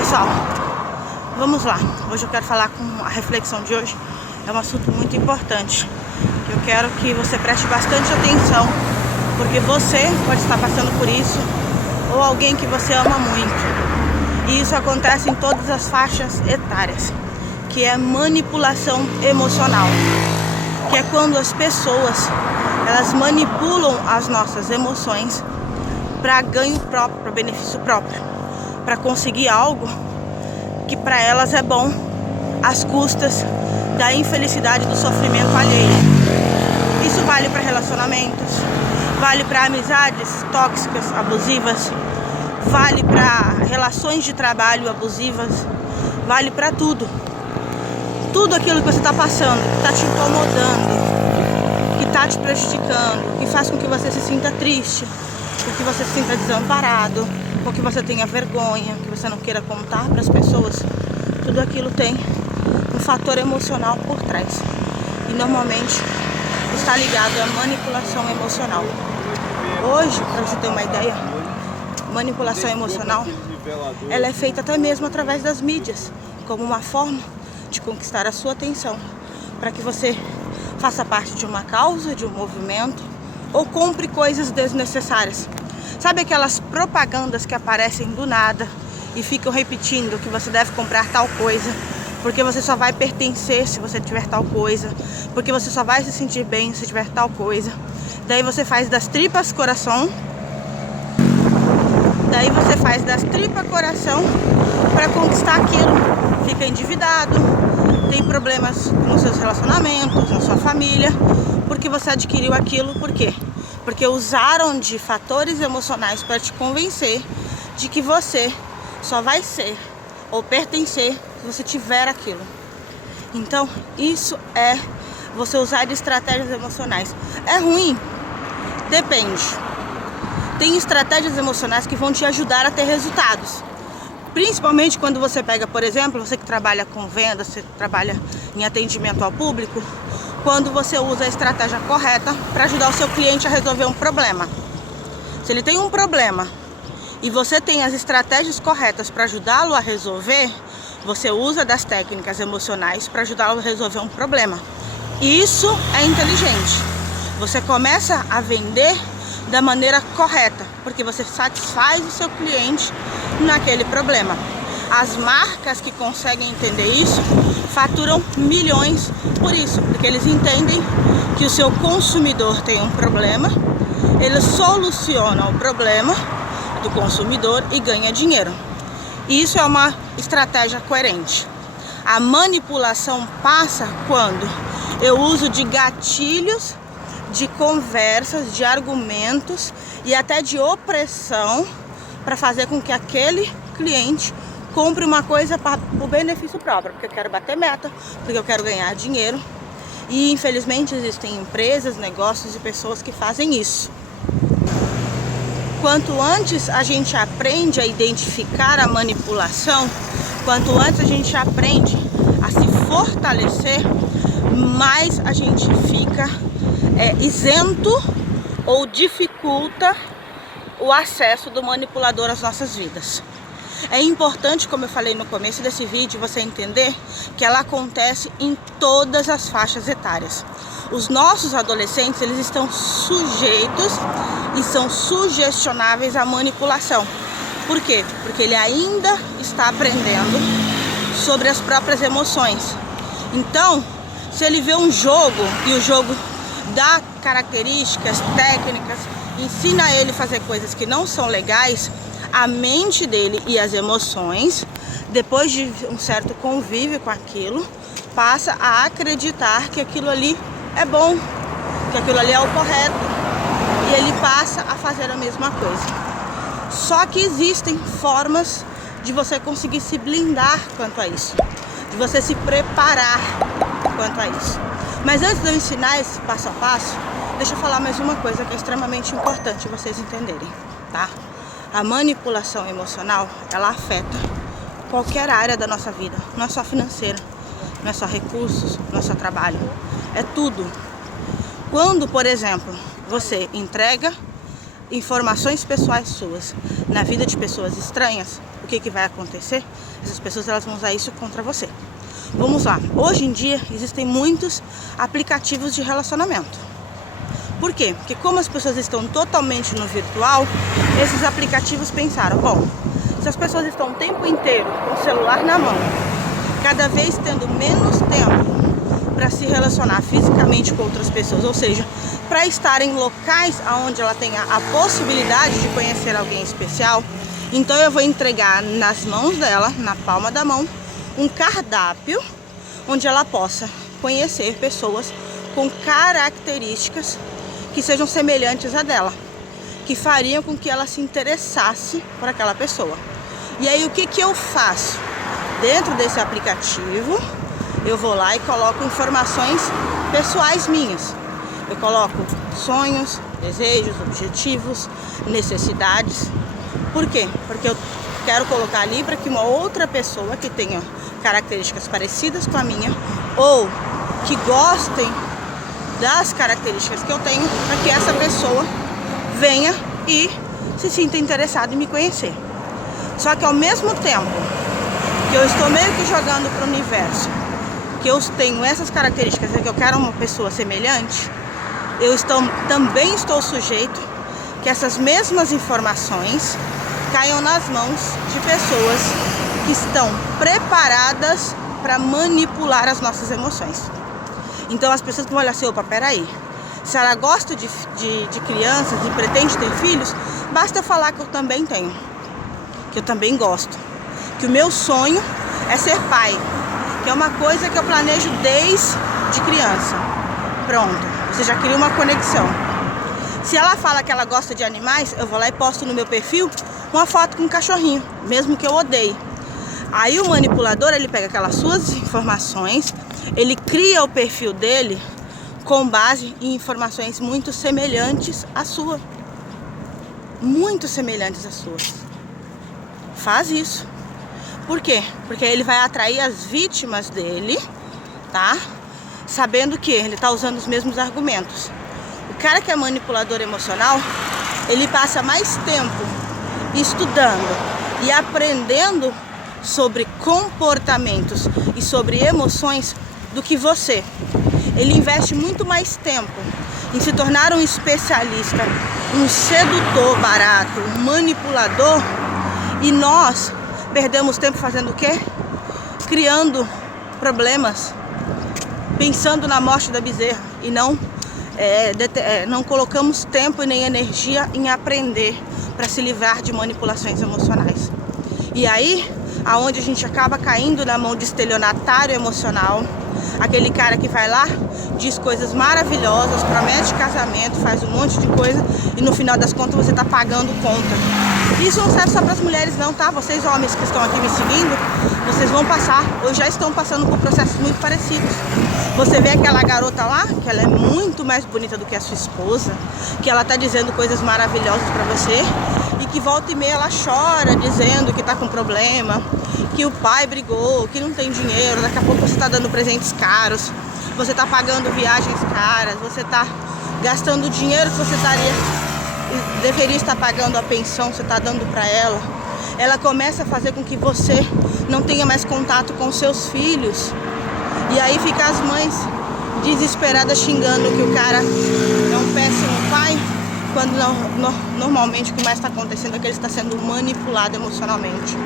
Pessoal, vamos lá. Hoje eu quero falar com a reflexão de hoje. É um assunto muito importante. Eu quero que você preste bastante atenção, porque você pode estar passando por isso, ou alguém que você ama muito. E isso acontece em todas as faixas etárias, que é manipulação emocional. Que é quando as pessoas, elas manipulam as nossas emoções para ganho próprio, para benefício próprio, para conseguir algo que para elas é bom, às custas da infelicidade, do sofrimento alheio. Isso vale para relacionamentos, vale para amizades tóxicas, abusivas, vale para relações de trabalho abusivas, vale para tudo. Tudo aquilo que você está passando, que está te incomodando, que está te prejudicando, que faz com que você se sinta triste, com que você se sinta desamparado, com que você tenha vergonha, que você não queira contar para as pessoas, tudo aquilo tem um fator emocional por trás. E normalmente está ligado à manipulação emocional. Hoje, para você ter uma ideia, manipulação emocional, ela é feita até mesmo através das mídias, como uma forma de conquistar a sua atenção, para que você faça parte de uma causa, de um movimento, ou compre coisas desnecessárias. Sabe aquelas propagandas que aparecem do nada e ficam repetindo que você deve comprar tal coisa, porque você só vai pertencer se você tiver tal coisa, porque você só vai se sentir bem se tiver tal coisa. Daí você faz das tripas coração, para conquistar aquilo. Fica endividado, tem problemas nos seus relacionamentos, na sua família, porque você adquiriu aquilo. Por quê? Porque usaram de fatores emocionais para te convencer de que você só vai ser ou pertencer se você tiver aquilo. Então, isso é você usar de estratégias emocionais. É ruim? Depende. Tem estratégias emocionais que vão te ajudar a ter resultados. Principalmente quando você pega, por exemplo, você que trabalha com vendas, você trabalha em atendimento ao público, quando você usa a estratégia correta para ajudar o seu cliente a resolver um problema. Se ele tem um problema e você tem as estratégias corretas para ajudá-lo a resolver, você usa das técnicas emocionais para ajudá-lo a resolver um problema. E isso é inteligente. Você começa a vender da maneira correta, porque você satisfaz o seu cliente naquele problema. As marcas que conseguem entender isso faturam milhões por isso, porque eles entendem que o seu consumidor tem um problema, eles solucionam o problema do consumidor e ganha dinheiro. Isso é uma estratégia coerente. A manipulação passa quando eu uso de gatilhos, de conversas, de argumentos e até de opressão para fazer com que aquele cliente compre uma coisa para o benefício próprio, porque eu quero bater meta, porque eu quero ganhar dinheiro. E infelizmente existem empresas, negócios e pessoas que fazem isso. Quanto antes a gente aprende a identificar a manipulação, quanto antes a gente aprende a se fortalecer, mais a gente fica isento ou dificulta o acesso do manipulador às nossas vidas. É importante, como eu falei no começo desse vídeo, você entender que ela acontece em todas as faixas etárias. Os nossos adolescentes, eles estão sujeitos e são sugestionáveis à manipulação. Por quê? Porque ele ainda está aprendendo sobre as próprias emoções. Então, se ele vê um jogo e o jogo dá características, técnicas, ensina ele a fazer coisas que não são legais, a mente dele e as emoções, depois de um certo convívio com aquilo, passa a acreditar que aquilo ali é bom, que aquilo ali é o correto, e ele passa a fazer a mesma coisa. Só que existem formas de você conseguir se blindar quanto a isso, de você se preparar quanto a isso. Mas antes de eu ensinar esse passo a passo, deixa eu falar mais uma coisa que é extremamente importante vocês entenderem, tá? A manipulação emocional, ela afeta qualquer área da nossa vida, não é só financeira, não é só recursos, não é só trabalho, é tudo. Quando, por exemplo, você entrega informações pessoais suas na vida de pessoas estranhas, o que vai acontecer? Essas pessoas elas vão usar isso contra você. Vamos lá. Hoje em dia existem muitos aplicativos de relacionamento. Por quê? Porque como as pessoas estão totalmente no virtual, esses aplicativos pensaram, bom, se as pessoas estão o tempo inteiro com o celular na mão, cada vez tendo menos tempo para se relacionar fisicamente com outras pessoas, ou seja, para estar em locais onde ela tenha a possibilidade de conhecer alguém especial, então eu vou entregar nas mãos dela, na palma da mão, um cardápio onde ela possa conhecer pessoas com características que sejam semelhantes a dela, que fariam com que ela se interessasse por aquela pessoa. E aí o que eu faço? Dentro desse aplicativo, eu vou lá e coloco informações pessoais minhas. Eu coloco sonhos, desejos, objetivos, necessidades. Por quê? Porque eu quero colocar ali para que uma outra pessoa que tenha características parecidas com a minha ou que gostem das características que eu tenho, para que essa pessoa venha e se sinta interessada em me conhecer. Só que ao mesmo tempo que eu estou meio que jogando para o universo que eu tenho essas características e que eu quero uma pessoa semelhante, também estou sujeito que essas mesmas informações caiam nas mãos de pessoas que estão preparadas para manipular as nossas emoções. Então as pessoas vão olhar assim, opa, peraí, se ela gosta de crianças e pretende ter filhos, basta falar que eu também tenho, que eu também gosto, que o meu sonho é ser pai, que é uma coisa que eu planejo desde criança. Pronto, você já cria uma conexão. Se ela fala que ela gosta de animais, eu vou lá e posto no meu perfil uma foto com um cachorrinho, mesmo que eu odeie. Aí o manipulador, ele pega aquelas suas informações, ele cria o perfil dele com base em informações muito semelhantes à sua. Muito semelhantes às suas. Faz isso. Por quê? Porque ele vai atrair as vítimas dele, tá? Sabendo que ele tá usando os mesmos argumentos. O cara que é manipulador emocional, ele passa mais tempo estudando e aprendendo sobre comportamentos e sobre emoções do que você. Ele investe muito mais tempo em se tornar um especialista, um sedutor barato, um manipulador, e nós perdemos tempo fazendo o quê? Criando problemas, pensando na morte da bezerra e não colocamos tempo e nem energia em aprender para se livrar de manipulações emocionais. E aí, aonde a gente acaba caindo na mão de estelionatário emocional, aquele cara que vai lá, diz coisas maravilhosas, promete casamento, faz um monte de coisa e no final das contas você está pagando conta. Isso não serve só para as mulheres não, tá? Vocês homens que estão aqui me seguindo, vocês vão passar ou já estão passando por processos muito parecidos. Você vê aquela garota lá, que ela é muito mais bonita do que a sua esposa, que ela tá dizendo coisas maravilhosas para você e que volta e meia ela chora dizendo que tá com problema, que o pai brigou, que não tem dinheiro, daqui a pouco você tá dando presentes caros, você tá pagando viagens caras, você tá gastando o dinheiro que você deveria estar pagando a pensão, você tá dando para ela. Ela começa a fazer com que você não tenha mais contato com seus filhos. E aí fica as mães desesperadas xingando que o cara é um péssimo pai, quando normalmente o que mais está acontecendo é que ele está sendo manipulado emocionalmente.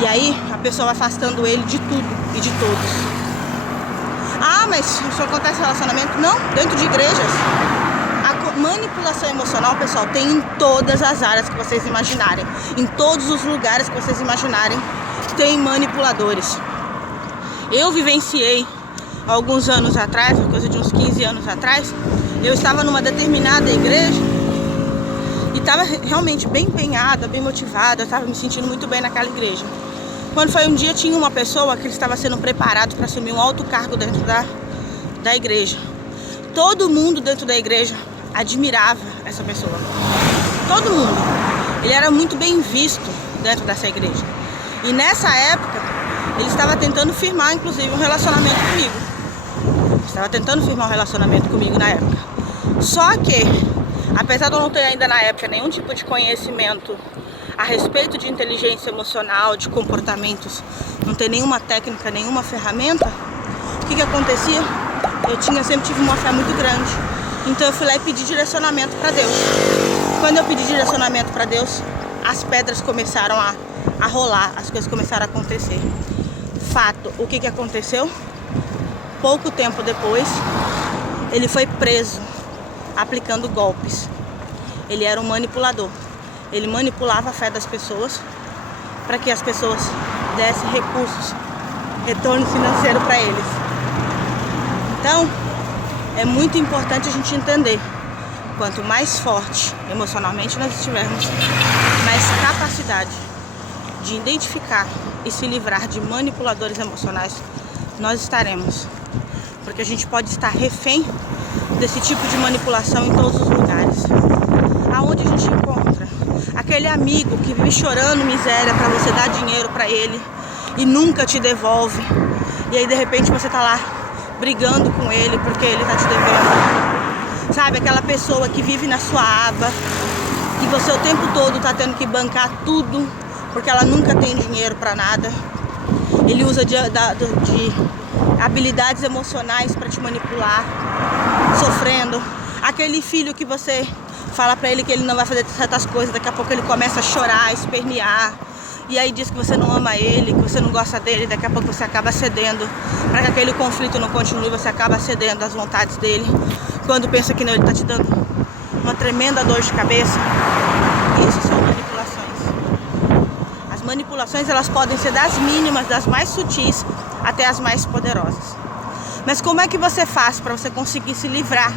E aí a pessoa vai afastando ele de tudo e de todos. Ah, mas isso acontece em relacionamento? Não, dentro de igrejas. A manipulação emocional, pessoal, tem em todas as áreas que vocês imaginarem. Em todos os lugares que vocês imaginarem, tem manipuladores. Eu vivenciei alguns anos atrás, coisa de uns 15 anos atrás, eu estava numa determinada igreja e estava realmente bem empenhada, bem motivada, estava me sentindo muito bem naquela igreja. Quando foi um dia, tinha uma pessoa que estava sendo preparado para assumir um alto cargo dentro da igreja. Todo mundo dentro da igreja admirava essa pessoa. Todo mundo. Ele era muito bem visto dentro dessa igreja. E nessa época, ele estava tentando firmar, inclusive, um relacionamento comigo. Estava tentando firmar um relacionamento comigo na época. Só que, apesar de eu não ter ainda na época nenhum tipo de conhecimento a respeito de inteligência emocional, de comportamentos, não ter nenhuma técnica, nenhuma ferramenta, o que acontecia? Eu sempre tive uma fé muito grande. Então eu fui lá e pedi direcionamento para Deus. Quando eu pedi direcionamento para Deus, as pedras começaram a rolar, as coisas começaram a acontecer. Fato, o que aconteceu? Pouco tempo depois, ele foi preso, aplicando golpes. Ele era um manipulador. Ele manipulava a fé das pessoas para que as pessoas dessem recursos, retorno financeiro para eles. Então, é muito importante a gente entender, quanto mais forte emocionalmente nós estivermos, mais capacidade de identificar e se livrar de manipuladores emocionais nós estaremos. Porque a gente pode estar refém desse tipo de manipulação em todos os lugares. Aonde a gente encontra aquele amigo que vive chorando miséria para você dar dinheiro para ele e nunca te devolve. E aí de repente você tá lá brigando com ele porque ele tá te devendo. Sabe, aquela pessoa que vive na sua aba, que você o tempo todo tá tendo que bancar tudo porque ela nunca tem dinheiro para nada. Ele usa de habilidades emocionais para te manipular, sofrendo. Aquele filho que você fala para ele que ele não vai fazer certas coisas, daqui a pouco ele começa a chorar, a espernear, e aí diz que você não ama ele, que você não gosta dele, daqui a pouco você acaba cedendo para que aquele conflito não continue, você acaba cedendo às vontades dele, quando pensa que não, ele está te dando uma tremenda dor de cabeça. Isso são manipulações. As manipulações, elas podem ser das mínimas, das mais sutis, até as mais poderosas. Mas como é que você faz para você conseguir se livrar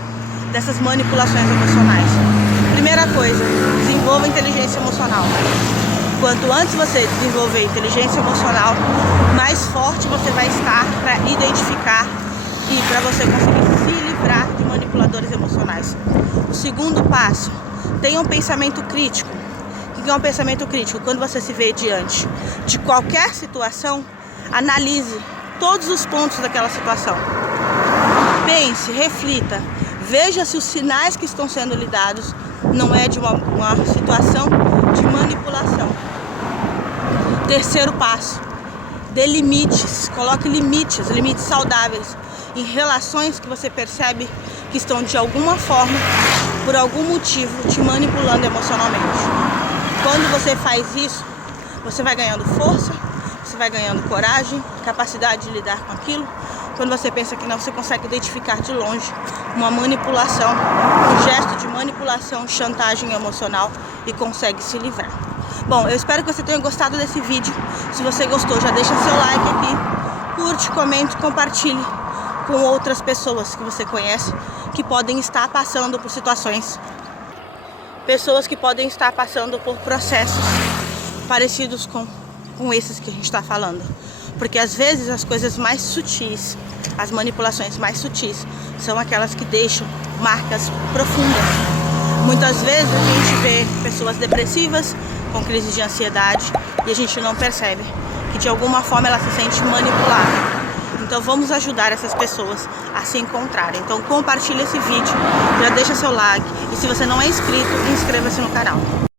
dessas manipulações emocionais? Primeira coisa, desenvolva inteligência emocional. Quanto antes você desenvolver inteligência emocional, mais forte você vai estar para identificar e para você conseguir se livrar de manipuladores emocionais. O segundo passo, tenha um pensamento crítico. O que é um pensamento crítico? Quando você se vê diante de qualquer situação, analise todos os pontos daquela situação. Pense, reflita, veja se os sinais que estão sendo lhe dados não é de uma situação de manipulação. Terceiro passo, dê limites, coloque limites saudáveis em relações que você percebe que estão de alguma forma, por algum motivo, te manipulando emocionalmente. Quando você faz isso, você vai ganhando força, você vai ganhando coragem, capacidade de lidar com aquilo. Quando você pensa que não, você consegue identificar de longe uma manipulação, um gesto de manipulação, chantagem emocional e consegue se livrar. Bom, eu espero que você tenha gostado desse vídeo. Se você gostou, já deixa seu like aqui, curte, comente, compartilhe com outras pessoas que você conhece que podem estar passando por situações, pessoas que podem estar passando por processos parecidos com esses que a gente está falando. Porque às vezes as coisas mais sutis, as manipulações mais sutis, são aquelas que deixam marcas profundas. Muitas vezes a gente vê pessoas depressivas, com crise de ansiedade, e a gente não percebe que de alguma forma ela se sente manipulada. Então vamos ajudar essas pessoas a se encontrarem. Então compartilhe esse vídeo, já deixa seu like, e se você não é inscrito, inscreva-se no canal.